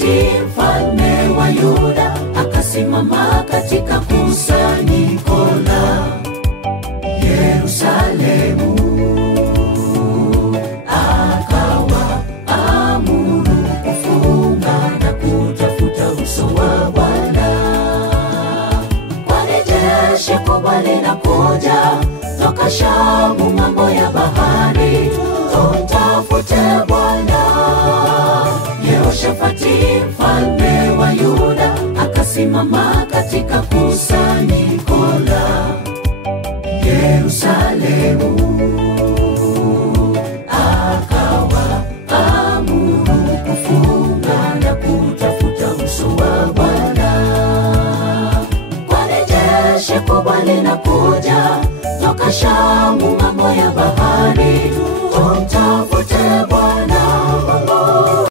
Yehoshafati mfalme wa Yuda akasimama katika kusanyiko la Yerusalemu, akawa amuru kufunga na kutafuta uso wa Bwana. Kwani jeshi kubwa linakuja toka Shamu, mambo ya bahari, tumtafute Bwana. Yehoshafati mfalme wa Yuda akasimama katika kusanyiko la Yerusalemu, akawa amuru kufunga na kutafuta uso wa Bwana. Kwani jeshi kubwa linakuja toka Shamu, mambo ya